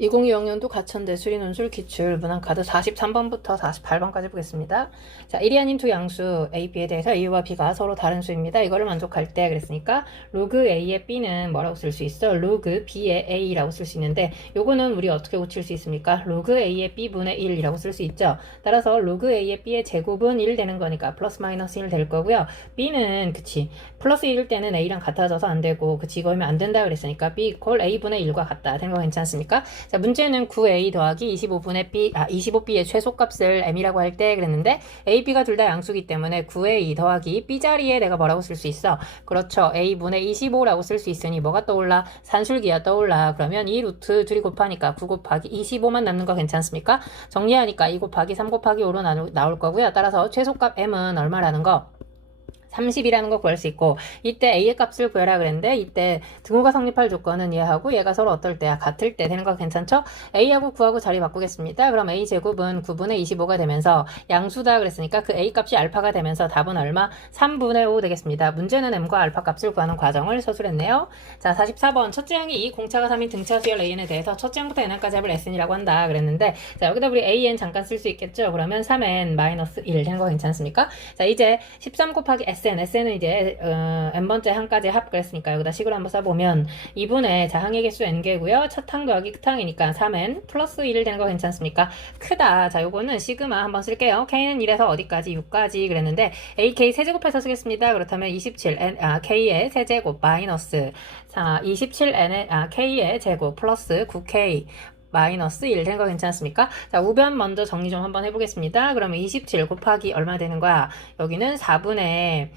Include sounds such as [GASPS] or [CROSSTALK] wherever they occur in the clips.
2025년도 가천대 수리논술 기출 문항 카드 43번부터 48번까지 보겠습니다. 자, 1이 아닌 두 양수 A, B에 대해서 A와 B가 서로 다른 수입니다. 이거를 만족할 때 그랬으니까 로그 A의 B는 뭐라고 쓸 수 있어? 로그 B의 A라고 쓸 수 있는데 요거는 우리 어떻게 고칠 수 있습니까? 로그 A의 B분의 1이라고 쓸 수 있죠. 따라서 로그 A의 B의 제곱은 1 되는 거니까 플러스 마이너스 1 될 거고요. B는 그치 플러스 1일 때는 A랑 같아져서 안 되고 그치 이거 하면 안 된다 그랬으니까 B 이퀄 A분의 1과 같다. 된거 괜찮습니까? 자, 문제는 9a 더하기 25분의 b, 아, 25b의 최소값을 m이라고 할 때 그랬는데 a, b가 둘 다 양수기 때문에 9a 더하기 b 자리에 내가 뭐라고 쓸 수 있어? 그렇죠. a분의 25라고 쓸 수 있으니 뭐가 떠올라? 산술기야 떠올라. 그러면 이 루트 둘이 곱하니까 9 곱하기 25만 남는 거 괜찮습니까? 정리하니까 2 곱하기 3 곱하기 5로 나올 거고요. 따라서 최소값 m은 얼마라는 거? 30이라는 거 구할 수 있고 이때 a의 값을 구해라 그랬는데 이때 등호가 성립할 조건은 얘하고 얘가 서로 어떨 때야 같을 때 되는 거 괜찮죠? a하고 9하고 자리 바꾸겠습니다. 그럼 a 제곱은 9분의 25가 되면서 양수다 그랬으니까 그 a 값이 알파가 되면서 답은 얼마? 3분의 5 되겠습니다. 문제는 m과 알파 값을 구하는 과정을 서술했네요. 자 44번 첫째 항이 이 공차가 3인 등차 수열 an에 대해서 첫째 항부터 n항까지 합을 sn이라고 한다 그랬는데 자 여기다 우리 an 잠깐 쓸 수 있겠죠? 그러면 3n 마이너스 1 되는 거 괜찮습니까? 자 이제 13 곱하기 sn, s는 이제 어, n번째 항까지 합 그랬으니까 여기다 식으로 한번 써보면 2분의 자 항의 개수 n개고요. 첫항 더하기 끝항이니까 3n 플러스 1 되는 거 괜찮습니까? 크다. 자 요거는 시그마 한번 쓸게요. k는 1에서 어디까지? 6까지 그랬는데 ak 세제곱해서 쓰겠습니다. 그렇다면 27 n 아, k의 세제곱 마이너스 자 27n의 아, k의 제곱 플러스 9k 마이너스 1 되는 거 괜찮습니까? 자, 우변 먼저 정리 좀 한번 해보겠습니다. 그러면 27 곱하기 얼마 되는 거야? 여기는 4분의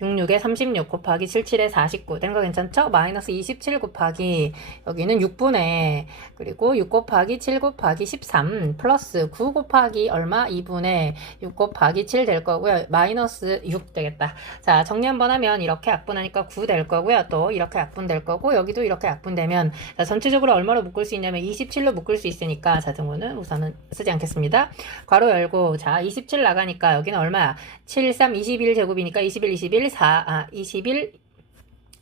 66에 36 곱하기 77에 49 된 거 괜찮죠? 마이너스 27 곱하기 여기는 6분의 그리고 6 곱하기 7 곱하기 13 플러스 9 곱하기 얼마? 2분의 6 곱하기 7 될 거고요. 마이너스 6 되겠다. 자 정리 한번 하면 이렇게 약분하니까 9 될 거고요. 또 이렇게 약분될 거고 여기도 이렇게 약분되면 자, 전체적으로 얼마로 묶을 수 있냐면 27로 묶을 수 있으니까 자등호는 우선은 쓰지 않겠습니다. 괄호 열고 자 27 나가니까 여기는 얼마야? 7, 3, 21 제곱이니까 21, 21 4, 아, 21,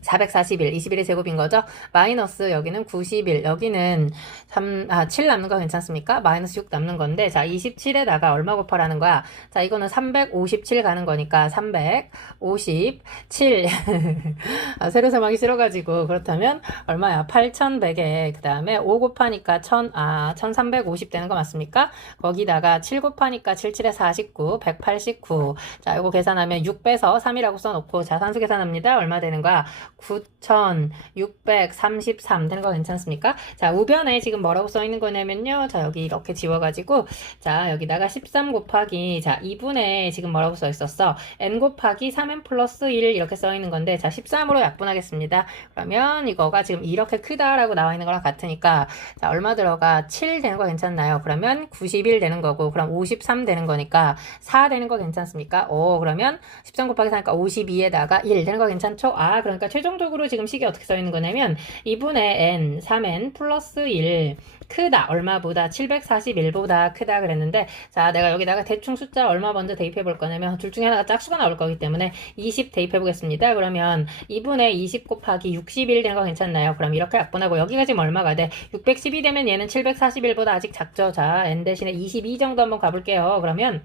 441, 21의 제곱인 거죠? 마이너스 여기는 91, 여기는 3, 아, 7 남는 거 괜찮습니까? 마이너스 6 남는 건데, 자, 27에다가 얼마 곱하라는 거야? 자, 이거는 357 가는 거니까, 357. [LAUGHS] 아, 세로 세막이 싫어가지고, 그렇다면, 얼마야? 8100에, 그 다음에 5 곱하니까 1000, 아, 1350 되는 거 맞습니까? 거기다가 7 곱하니까 77에 49, 189. 자, 이거 계산하면 6 빼서 3이라고 써놓고, 자, 산수 계산합니다. 얼마 되는 거야? 9,633 되는 거 괜찮습니까? 자, 우변에 지금 뭐라고 써 있는 거냐면요. 자, 여기 이렇게 지워가지고, 자, 여기다가 13 곱하기, 자, 2분에 지금 뭐라고 써 있었어? n 곱하기 3n 플러스 1 이렇게 써 있는 건데, 자, 13으로 약분하겠습니다. 그러면 이거가 지금 이렇게 크다라고 나와 있는 거랑 같으니까, 자, 얼마 들어가? 7 되는 거 괜찮나요? 그러면 91 되는 거고, 그럼 53 되는 거니까, 4 되는 거 괜찮습니까? 오, 그러면 13 곱하기 4니까 52에다가 1 되는 거 괜찮죠? 아, 그러니까 최종 적으로 지금 식이 어떻게 써 있는 거냐면 2분의 n, 3n 플러스 1 크다 얼마보다 741보다 크다 그랬는데 자 내가 여기다가 대충 숫자 얼마 먼저 대입해 볼 거냐면 둘 중에 하나가 짝수가 나올 거기 때문에 20 대입해 보겠습니다. 그러면 2분의 20 곱하기 61 되는 거 괜찮나요? 그럼 이렇게 약분하고 여기가 지금 얼마가 돼? 612 되면 얘는 741보다 아직 작죠. 자 n 대신에 22 정도 한번 가볼게요. 그러면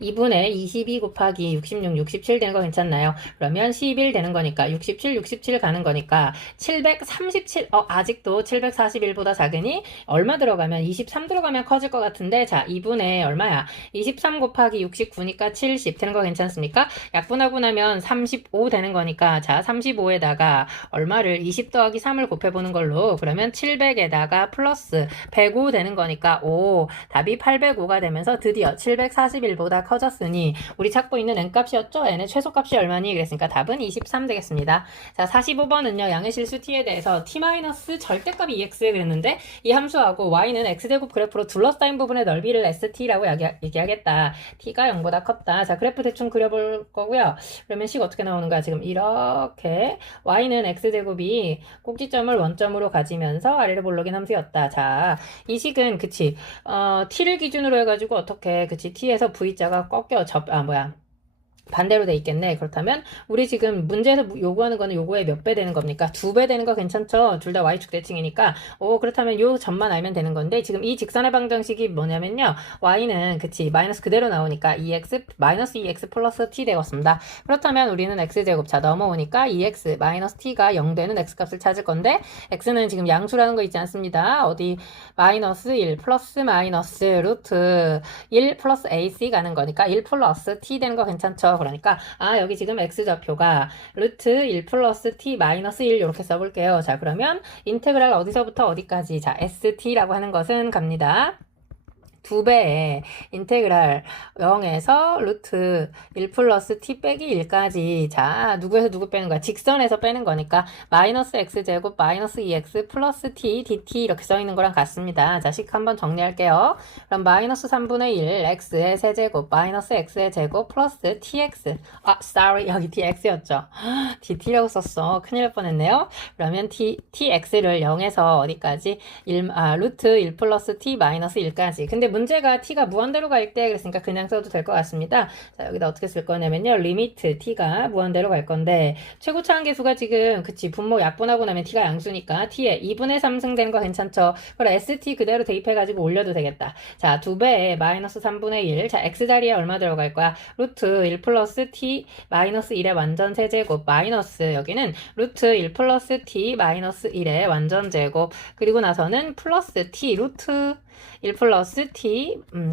2분의 22 곱하기 66, 67 되는 거 괜찮나요? 그러면 11 되는 거니까 67, 67 가는 거니까 737, 어, 아직도 741보다 작으니 얼마 들어가면 23 들어가면 커질 것 같은데 자, 2분의 얼마야? 23 곱하기 69니까 70 되는 거 괜찮습니까? 약분하고 나면 35 되는 거니까 자, 35에다가 얼마를 20 더하기 3을 곱해보는 걸로 그러면 700에다가 플러스 105 되는 거니까 5 답이 805가 되면서 드디어 741보다 커졌으니 우리 찾고 있는 n값이었죠? n의 최소값이 얼마니? 그랬으니까 답은 23 되겠습니다. 자 45번은요. 양의 실수 t에 대해서 t 절대값이 ex 그랬는데 이 함수하고 y는 x제곱 그래프로 둘러싸인 부분의 넓이를 st라고 얘기하겠다. t가 0보다 컸다. 자 그래프 대충 그려볼 거고요. 그러면 식 어떻게 나오는가? 지금 이렇게 y는 x제곱이 꼭지점을 원점으로 가지면서 아래로 볼록인 함수였다. 자 이 식은 그치 어, t를 기준으로 해가지고 어떻게 그치 t에서 v자가 꺾여 접, 아, 뭐야. 반대로 돼 있겠네. 그렇다면 우리 지금 문제에서 요구하는 거는 요거의 몇배 되는 겁니까? 두 배 되는 거 괜찮죠? 둘 다 y축 대칭이니까. 오 그렇다면 요 점만 알면 되는 건데 지금 이 직선의 방정식이 뭐냐면요. y는 그치 마이너스 그대로 나오니까 2x 마이너스 2x 플러스 t 되었습니다. 그렇다면 우리는 x제곱 자 넘어오니까 2x 마이너스 t가 0 되는 x값을 찾을 건데 x는 지금 양수라는 거 있지 않습니다. 어디 마이너스 1 플러스 마이너스 루트 1 플러스 ac 가는 거니까 1 플러스 t 되는 거 괜찮죠? 그러니까 아 여기 지금 x좌표가 루트 1 플러스 t 마이너스 1 이렇게 써볼게요. 자 그러면 인테그랄 어디서부터 어디까지 자 st라고 하는 것은 갑니다. 두 배의 인테그랄 0에서 루트 1 플러스 t 빼기 1까지. 자 누구에서 누구 빼는 거야? 직선에서 빼는 거니까 마이너스 x제곱 마이너스 2x 플러스 t dt 이렇게 써 있는 거랑 같습니다. 자식 한번 정리할게요. 그럼 마이너스 3분의 1 x의 세제곱 마이너스 x의 제곱 플러스 tx. 아 sorry. 여기 tx였죠? [GASPS] dt라고 썼어. 큰일 날 뻔했네요. 그러면 t, tx를 0에서 어디까지? 1, 아, 루트 1 플러스 t 마이너스 1까지. 근데 문 제가 t가 무한대로 갈 때 그랬으니까 그냥 써도 될 것 같습니다. 자, 여기다 어떻게 쓸 거냐면요. 리미트 t가 무한대로 갈 건데 최고 차항계수가 지금 그치 분모 약분하고 나면 t가 양수니까 t에 2분의 3 승 되는 거 괜찮죠? 그럼 st 그대로 대입해가지고 올려도 되겠다. 자, 두 배에 마이너스 3분의 1. 자, x 자리에 얼마 들어갈 거야? 루트 1 플러스 t 마이너스 1의 완전 세제곱 마이너스 여기는 루트 1 플러스 t 마이너스 1의 완전 제곱 그리고 나서는 플러스 t 루트 1 플러스 t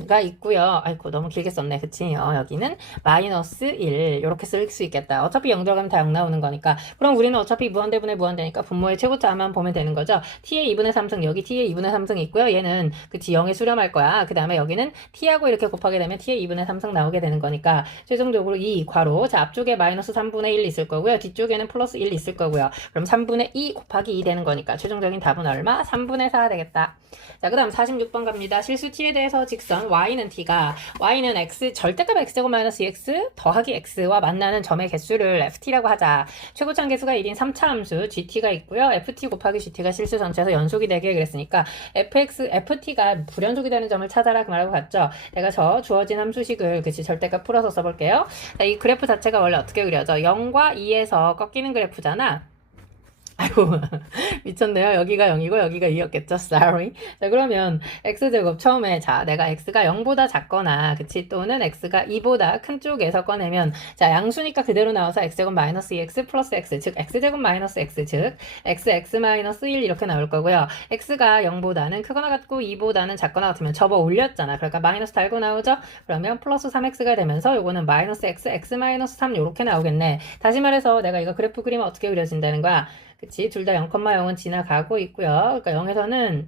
가 있고요. 아이고 너무 길게 썼네. 그치? 어, 여기는 마이너스 1 이렇게 쓸 수 있겠다. 어차피 0 들어가면 다 0 나오는 거니까 그럼 우리는 어차피 무한대분의 무한대니까 분모의 최고차만 보면 되는 거죠. t의 2분의 3승 여기 t의 2분의 3승 있고요. 얘는 그치 0에 수렴할 거야. 그 다음에 여기는 t하고 이렇게 곱하게 되면 t의 2분의 3승 나오게 되는 거니까 최종적으로 이 괄호 자 앞쪽에 마이너스 3분의 1 있을 거고요. 뒤쪽에는 플러스 1 있을 거고요. 그럼 3분의 2 곱하기 2 되는 거니까 최종적인 답은 얼마? 3분의 4 되겠다. 자, 그 다음 46번 갑니다. 실수 t에 대해서 직선 y는 t가 y는 x 절대값 x제곱 마이너스 2x 더하기 x와 만나는 점의 개수를 ft라고 하자. 최고차항 개수가 1인 3차 함수 gt가 있고요. ft 곱하기 gt가 실수 전체에서 연속이 되게 그랬으니까 fx ft가 불연속이 되는 점을 찾아라 그 말하고 같죠. 내가 저 주어진 함수식을 그치 절대값 풀어서 써볼게요. 자, 이 그래프 자체가 원래 어떻게 그려져? 0과 2에서 꺾이는 그래프잖아. 아이고 [LAUGHS] 미쳤네요. 여기가 0이고 여기가 2였겠죠. Sorry. 자 그러면 x제곱 처음에 자 내가 x가 0보다 작거나 그치 또는 x가 2보다 큰 쪽에서 꺼내면 자 양수니까 그대로 나와서 x제곱 마이너스 2x 플러스 x 즉 x제곱 마이너스 x 즉 x x 마이너스 1 이렇게 나올 거고요. x가 0보다는 크거나 같고 2보다는 작거나 같으면 접어 올렸잖아. 그러니까 마이너스 달고 나오죠. 그러면 플러스 3x가 되면서 요거는 마이너스 x x 마이너스 3 이렇게 나오겠네. 다시 말해서 내가 이거 그래프 그리면 어떻게 그려진다는 거야? 그치? 둘 다 0,0은 지나가고 있고요. 그러니까 0에서는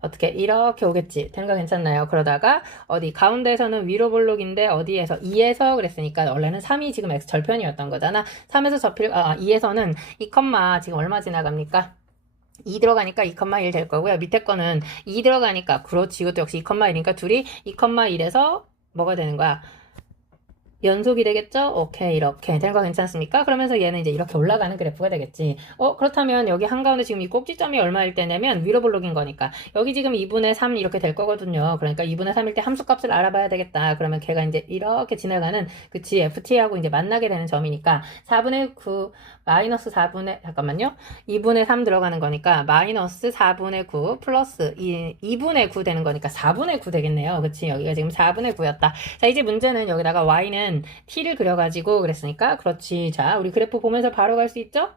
어떻게 이렇게 오겠지 되는 거 괜찮나요? 그러다가 어디 가운데에서는 위로 볼록인데 어디에서 2에서 그랬으니까 원래는 3이 지금 x 절편이었던 거잖아 3에서 접힐 아 2에서는 2, 지금 얼마 지나갑니까? 2 들어가니까 2,1 될 거고요. 밑에 거는 2 들어가니까 그렇지 이것도 역시 2,1이니까 둘이 2,1에서 뭐가 되는 거야? 연속이 되겠죠? 오케이 이렇게 되는 거 괜찮습니까? 그러면서 얘는 이제 이렇게 올라가는 그래프가 되겠지. 어 그렇다면 여기 한가운데 지금 이 꼭지점이 얼마일 때냐면 위로 볼록인 거니까 여기 지금 2분의 3 이렇게 될 거거든요. 그러니까 2분의 3일 때 함수값을 알아봐야 되겠다. 그러면 걔가 이제 이렇게 지나가는 그 GFT하고 이제 만나게 되는 점이니까 4분의 9 마이너스 4분의 잠깐만요. 2분의 3 들어가는 거니까 마이너스 4분의 9 플러스 2, 2분의 9 되는 거니까 4분의 9 되겠네요. 그치? 여기가 지금 4분의 9였다. 자 이제 문제는 여기다가 y는 때는 t를 그려가지고 그랬으니까 그렇지. 자, 우리 그래프 보면서 바로 갈 수 있죠?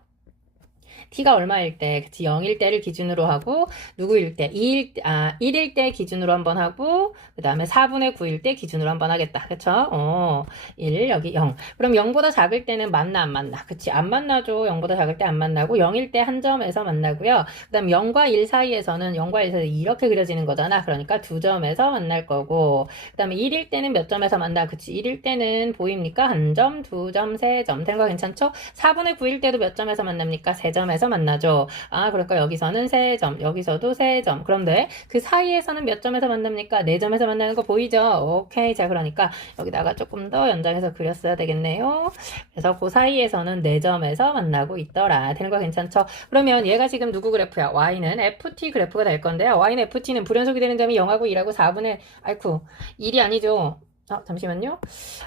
T가 얼마일 때, 그치, 0일 때를 기준으로 하고, 누구일 때, 2일, 아, 1일 때 기준으로 한번 하고, 그 다음에 4분의 9일 때 기준으로 한번 하겠다. 그쵸? 어, 1, 여기 0. 그럼 0보다 작을 때는 만나, 안 만나? 그치, 안 만나죠. 0보다 작을 때 안 만나고, 0일 때 한 점에서 만나고요. 그 다음 0과 1 사이에서는 0과 1 사이에서 이렇게 그려지는 거잖아. 그러니까 두 점에서 만날 거고, 그 다음에 1일 때는 몇 점에서 만나? 그치, 1일 때는 보입니까? 한 점, 두 점, 세 점. 된 거 괜찮죠? 4분의 9일 때도 몇 점에서 만납니까? 세 점에서 점에서 만나죠. 아, 그러니까 여기서는 3점, 여기서도 3점. 그런데 그 사이에서는 몇 점에서 만납니까? 4점에서 만나는 거 보이죠? 오케이. 자, 그러니까 여기다가 조금 더 연장해서 그렸어야 되겠네요. 그래서 그 사이에서는 4점에서 만나고 있더라. 되는 거 괜찮죠? 그러면 얘가 지금 누구 그래프야? y는 ft 그래프가 될 건데요. y는 ft는 불연속이 되는 점이 0하고 1하고 4분의, 아이쿠, 1이 아니죠. 아, 잠시만요.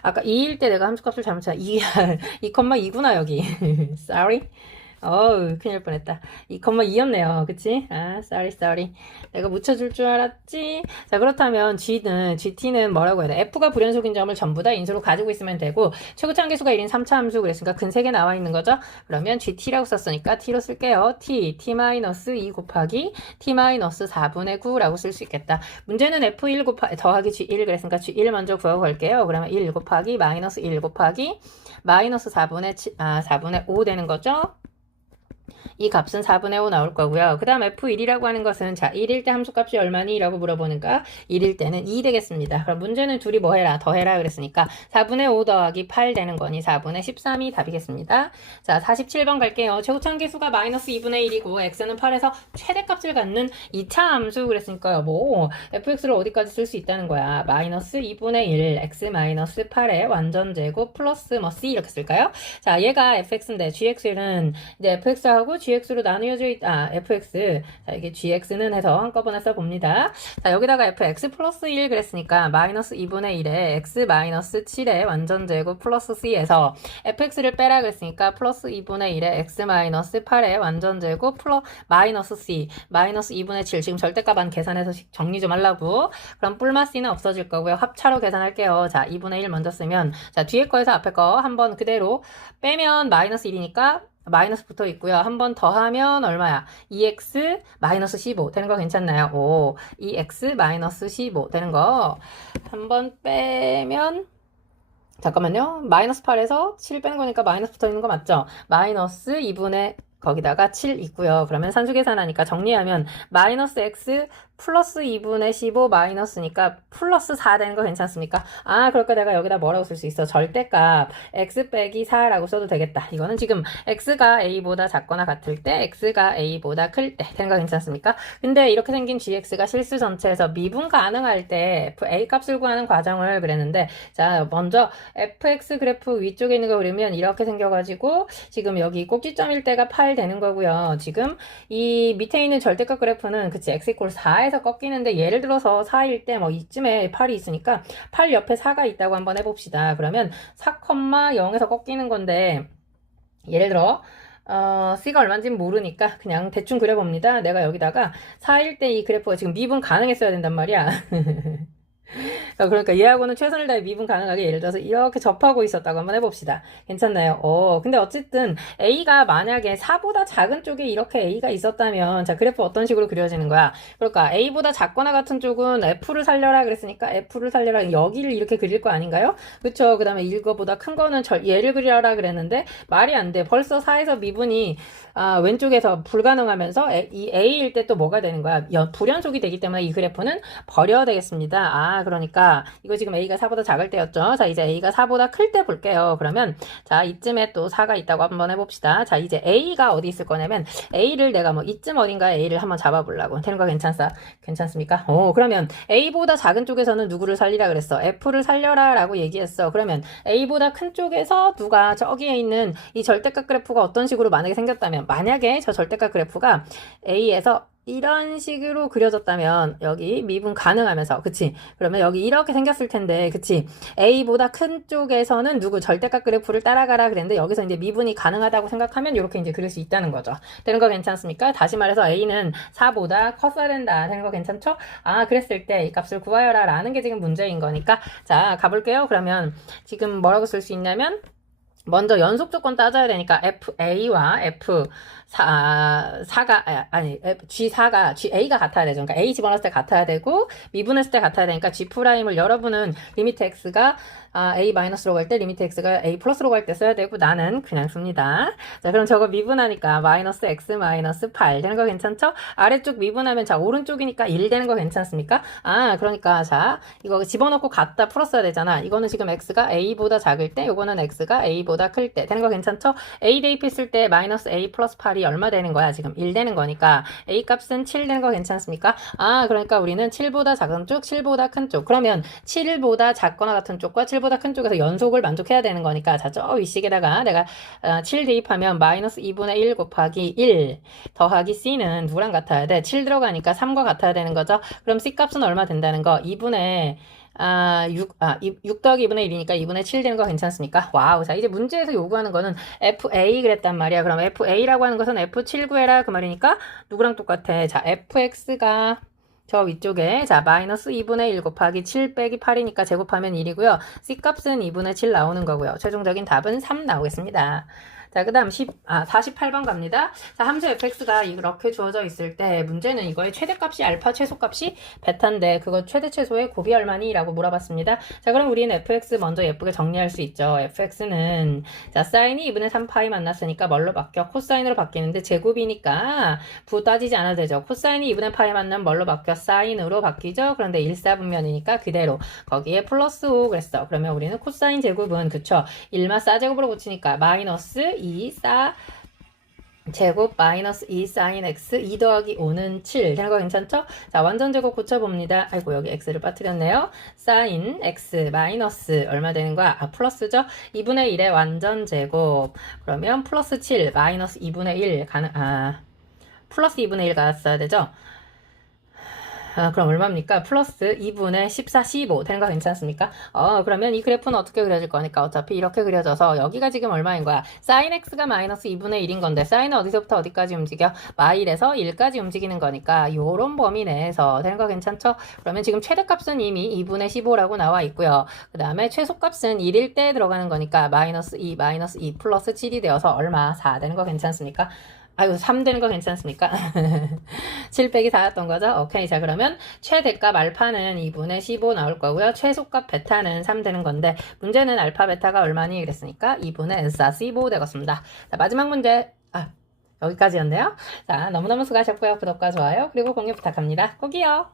아까 2일 때 내가 함수값을 잘못 찾아. 2, 2,2구나, 여기. [LAUGHS] sorry. 어우, 큰일 날 뻔했다. 2,2였네요. 그치? 아, sorry, sorry. 내가 묻혀줄 줄 알았지? 자, 그렇다면 G는, GT는 뭐라고 해야 돼? F가 불연속인 점을 전부 다 인수로 가지고 있으면 되고, 최고차 한계수가 1인 3차 함수, 그랬으니까 근 3개 나와 있는 거죠? 그러면 GT라고 썼으니까 T로 쓸게요. T, T-2 곱하기 T-4분의 9라고 쓸 수 있겠다. 문제는 F1 곱하기, 더하기 G1 그랬으니까 G1 먼저 구하고 갈게요. 그러면 1 곱하기 마이너스 1 곱하기 마이너스 4분의, 7, 아, 4분의 5 되는 거죠? 이 값은 4분의 5 나올 거고요. 그 다음 F1이라고 하는 것은 자 1일 때 함수값이 얼마니? 라고 물어보니까 1일 때는 2 되겠습니다. 그럼 문제는 둘이 뭐 해라? 더 해라 그랬으니까 4분의 5 더하기 8 되는 거니 4분의 13이 답이겠습니다. 자 47번 갈게요. 최고차한계수가 마이너스 2분의 1이고 x는 8에서 최대값을 갖는 2차 함수 그랬으니까요. 뭐 fx를 어디까지 쓸 수 있다는 거야. 마이너스 2분의 1 x 마이너스 8의 완전 제곱 플러스 뭐 c 이렇게 쓸까요? 자 얘가 fx인데 gx는 이제 fx 하고 gx로 나누어져 있, 아, fx. 자, 이게 gx는 해서 한꺼번에 써봅니다. 자, 여기다가 fx 플러스 1 그랬으니까 마이너스 2분의 1에 x 마이너스 7의 완전 제곱 플러스 c에서 fx를 빼라 그랬으니까 플러스 2분의 1에 x 마이너스 8의 완전 제곱 플러 마이너스 c 마이너스 2분의 7 지금 절대값 안 계산해서 정리 좀 하려고 그럼 뿔마 c는 없어질 거고요. 합차로 계산할게요. 자, 2분의 1 먼저 쓰면 자, 뒤에 거에서 앞에 거 한번 그대로 빼면 마이너스 1이니까 마이너스 붙어 있고요. 한 번 더 하면 얼마야? 2x 마이너스 15 되는 거 괜찮나요? 오, 2x 마이너스 15 되는 거 한 번 빼면 잠깐만요. 마이너스 8에서 7 빼는 거니까 마이너스 붙어 있는 거 맞죠? 마이너스 2분의 거기다가 7 있고요. 그러면 산수 계산하니까 정리하면 마이너스 x 플러스 2분의 15 마이너스니까 플러스 4 되는 거 괜찮습니까? 아, 그러니까 내가 여기다 뭐라고 쓸 수 있어? 절대값 x 빼기 4라고 써도 되겠다. 이거는 지금 x가 a보다 작거나 같을 때 x가 a보다 클 때 되는 거 괜찮습니까? 근데 이렇게 생긴 gx가 실수 전체에서 미분 가능할 때 a 값을 구하는 과정을 그랬는데 자, 먼저 fx 그래프 위쪽에 있는 거 그리면 이렇게 생겨가지고 지금 여기 꼭지점일 때가 8 되는 거고요. 지금 이 밑에 있는 절대값 그래프는 그치 x 이퀄 4 4에서 꺾이는데 예를 들어서 4일 때 뭐 이쯤에 8이 있으니까 8 옆에 4가 있다고 한번 해봅시다. 그러면 4,0에서 꺾이는 건데 예를 들어 어, C가 얼마인지는 모르니까 그냥 대충 그려봅니다. 내가 여기다가 4일 때 이 그래프가 지금 미분 가능했어야 된단 말이야. [LAUGHS] 그러니까 얘하고는 최선을 다해 미분 가능하게 예를 들어서 이렇게 접하고 있었다고 한번 해봅시다. 괜찮나요? 어, 근데 어쨌든 A가 만약에 4보다 작은 쪽에 이렇게 A가 있었다면 자 그래프 어떤 식으로 그려지는 거야? 그러니까 A보다 작거나 같은 쪽은 F를 살려라 그랬으니까 F를 살려라 여기를 이렇게 그릴 거 아닌가요? 그쵸? 그 다음에 이거보다 큰 거는 절, 얘를 그리라 그랬는데 말이 안 돼. 벌써 4에서 미분이 아, 왼쪽에서 불가능하면서 A, 이 A일 때 또 뭐가 되는 거야? 불연속이 되기 때문에 이 그래프는 버려야 되겠습니다. 아, 그러니까 이거 지금 A가 4보다 작을 때였죠. 자, 이제 A가 4보다 클 때 볼게요. 그러면 자, 이쯤에 또 4가 있다고 한번 해봅시다. 자, 이제 A가 어디 있을 거냐면 A를 내가 뭐 이쯤 어딘가에 A를 한번 잡아보려고. 되는 거 괜찮사? 괜찮습니까? 오, 그러면 A보다 작은 쪽에서는 누구를 살리라 그랬어? F를 살려라 라고 얘기했어. 그러면 A보다 큰 쪽에서 누가 저기에 있는 이 절대값 그래프가 어떤 식으로 만약에 생겼다면 만약에 저 절대값 그래프가 A에서 이런 식으로 그려졌다면 여기 미분 가능하면서 그치? 그러면 여기 이렇게 생겼을 텐데 그치? A보다 큰 쪽에서는 누구 절대값 그래프를 따라가라 그랬는데 여기서 이제 미분이 가능하다고 생각하면 이렇게 이제 그릴 수 있다는 거죠. 되는 거 괜찮습니까? 다시 말해서 A는 4보다 컸어야 된다. 되는 거 괜찮죠? 아 그랬을 때 이 값을 구하여라 라는 게 지금 문제인 거니까. 자 가볼게요. 그러면 지금 뭐라고 쓸 수 있냐면 먼저 연속 조건 따져야 되니까 FA와 F 4, 4가, 아니, G4가, GA가 같아야 되죠. 그러니까 A 집어넣을 때 같아야 되고, 미분했을 때 같아야 되니까 G'을 여러분은 리미트 X가 아, A 마이너스로 갈 때 리미트 X가 A 플러스로 갈 때 써야 되고, 나는 그냥 씁니다. 자, 그럼 저거 미분하니까 마이너스 X 마이너스 8 되는 거 괜찮죠? 아래쪽 미분하면 자, 오른쪽이니까 1 되는 거 괜찮습니까? 아, 그러니까 자, 이거 집어넣고 갖다 풀었어야 되잖아. 이거는 지금 X가 A보다 작을 때, 이거는 X가 A보다 클 때 되는 거 괜찮죠? A 대입했을 때 마이너스 A 플러스 8이 얼마 되는 거야? 지금 1 되는 거니까 A 값은 7 되는 거 괜찮습니까? 아, 그러니까 우리는 7보다 작은 쪽, 7보다 큰 쪽. 그러면 7보다 작거나 같은 쪽과 7보다 큰 쪽에서 연속을 만족해야 되는 거니까 자, 저 위식에다가 내가 7 어, 대입하면 마이너스 2분의 1 곱하기 1 더하기 C는 누구랑 같아야 돼? 7 들어가니까 3과 같아야 되는 거죠? 그럼 C 값은 얼마 된다는 거? 2분의 아, 6, 아, 6 더하기 2분의 1이니까 2분의 7 되는 거 괜찮습니까? 와우. 자, 이제 문제에서 요구하는 거는 FA 그랬단 말이야. 그럼 FA라고 하는 것은 F7 구해라 그 말이니까 누구랑 똑같아? 자, FX가 저 위쪽에 자 마이너스 2분의 1 곱하기 7 빼기 8이니까 제곱하면 1이고요. C값은 2분의 7 나오는 거고요. 최종적인 답은 3 나오겠습니다. 자, 그 다음 10, 아, 48번 갑니다. 자, 함수 fx가 이렇게 주어져 있을 때 문제는 이거의 최대값이 알파, 최소값이 베타인데 그거 최대 최소의 곱이 얼마니? 라고 물어봤습니다. 자, 그럼 우리는 fx 먼저 예쁘게 정리할 수 있죠. fx는 자, 사인이 2분의 3파이 만났으니까 뭘로 바뀌어? 코사인으로 바뀌는데 제곱이니까 부 따지지 않아도 되죠. 코사인이 2분의 파이 만나면 뭘로 바뀌어? 사인으로 바뀌죠. 그런데 1사분면이니까 그대로 거기에 플러스 5 그랬어. 그러면 우리는 코사인 제곱은 그쵸? 1마 싸제곱으로 고치니까 마이너스 2싸 제곱 마이너스 2 사인 x 2 더하기 5는 7 되는 거 괜찮죠? 자 완전 제곱 고쳐봅니다. 아이고 여기 x를 빠뜨렸네요. 사인 x 마이너스 얼마 되는 거야? 아 플러스죠? 2분의 1의 완전 제곱 그러면 플러스 7 마이너스 2분의 1 가능 아 플러스 2분의 1 갔어야 되죠? 아, 그럼 얼마입니까? 플러스 2분의 14, 15 되는 거 괜찮습니까? 어, 그러면 이 그래프는 어떻게 그려질 거니까 어차피 이렇게 그려져서 여기가 지금 얼마인 거야? 사인 x가 마이너스 2분의 1인 건데 사인은 어디서부터 어디까지 움직여? 마일에서 1까지 움직이는 거니까 요런 범위 내에서 되는 거 괜찮죠? 그러면 지금 최대값은 이미 2분의 15라고 나와 있고요. 그 다음에 최소값은 1일 때 들어가는 거니까 마이너스 2, 마이너스 2 플러스 7이 되어서 얼마? 4 되는 거 괜찮습니까? 아이고 3 되는 거 괜찮습니까? 7 [LAUGHS] 빼기 4였던 거죠? 오케이. 자 그러면 최대값 알파는 2분의 15 나올 거고요. 최소값 베타는 3 되는 건데 문제는 알파 베타가 얼마니? 그랬으니까 2분의 4 15 되겠습니다. 자 마지막 문제. 아 여기까지였네요. 자 너무너무 수고하셨고요. 구독과 좋아요 그리고 공유 부탁합니다. 꼭이요